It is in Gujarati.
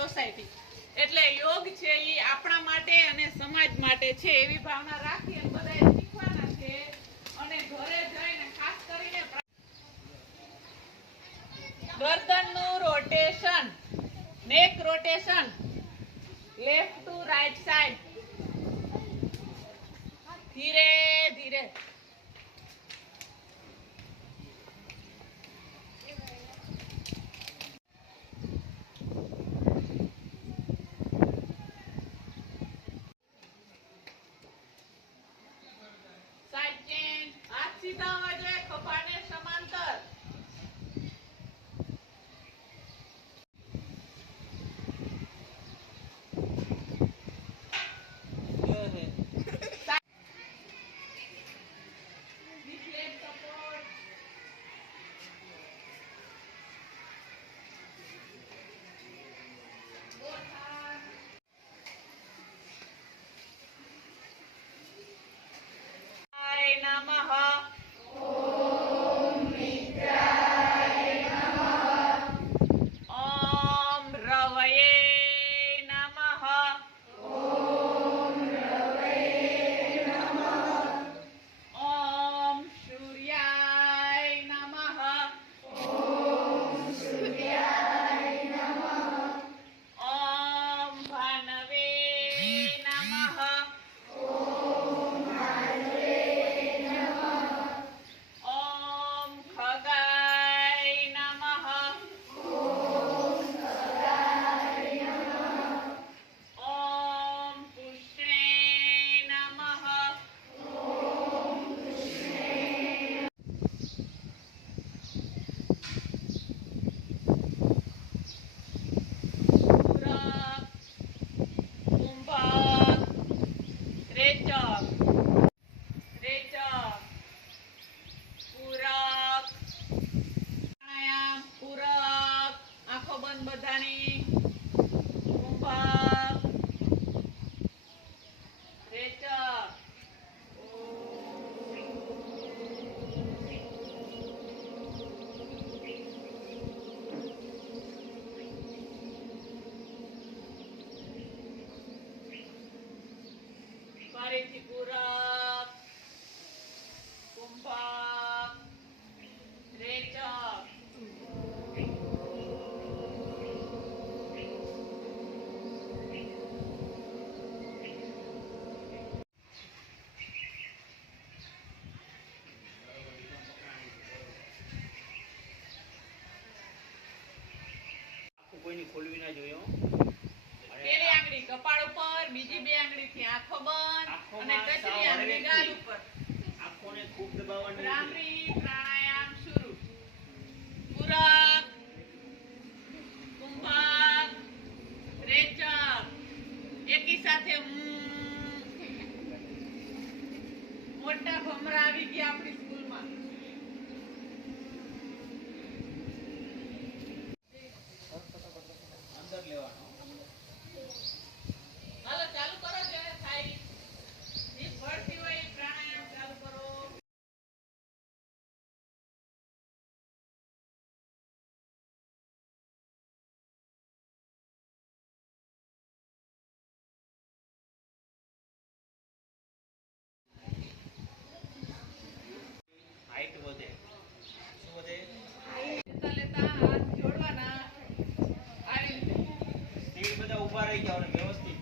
સોસાયટી. એટલે યોગ છે એ આપણા માટે અને સમાજ માટે છે એવી ભાવના રાખી અને બધાએ શીખવાના છે. અને ઘરે જઈને ખાસ કરીને ગરદનનું રોટેશન, નેક rotation, left to right side, ધીરે ધીરે. સાઈડ ચેન્જ, હાથ સીધા હોવા જોઈએ, ખભાને સમાંતર. નમઃ. ઓમ મિત્રાય નમઃ. ઓમ રવયે નમઃ. ઓમ રવયે નમઃ. ઓમ સૂર્યાય નમઃ. ઓમ સૂર્યાય નમઃ. ઓમ ભાનવે નમઃ. બધાની કુંભક, રેચક, ફરીથી પૂરક, કુંભક, રેચક. કોઈની ખોલવી ના જોઈએ. પેલી આંગળી કપાળ ઉપર, બીજી બે આંગળીથી આંખો બંધ અને ટચલી આંગળી ગાલ ઉપર. આંખોને ખૂબ દબાવવાની. ભ્રામરી પ્રાણાયામ શરૂ. પૂરક, કુંભક, રેચક. એકી સાથે મોટા ભમરા આવી ગયા આપણી સ્કૂલમાં. અંદર લેવાનો. હાલો ચાલુ કરો, જ્યારે થાય જીભ ભળતી હોય એ પ્રાણાયામ ચાલુ કરો. હાઈટ વધે. શું વધે? લેતા લેતા હાથ જોડવાના આવી રીતે. સ્ટેજ બધા ઊભા રહી જાવ ને વ્યવસ્થિત.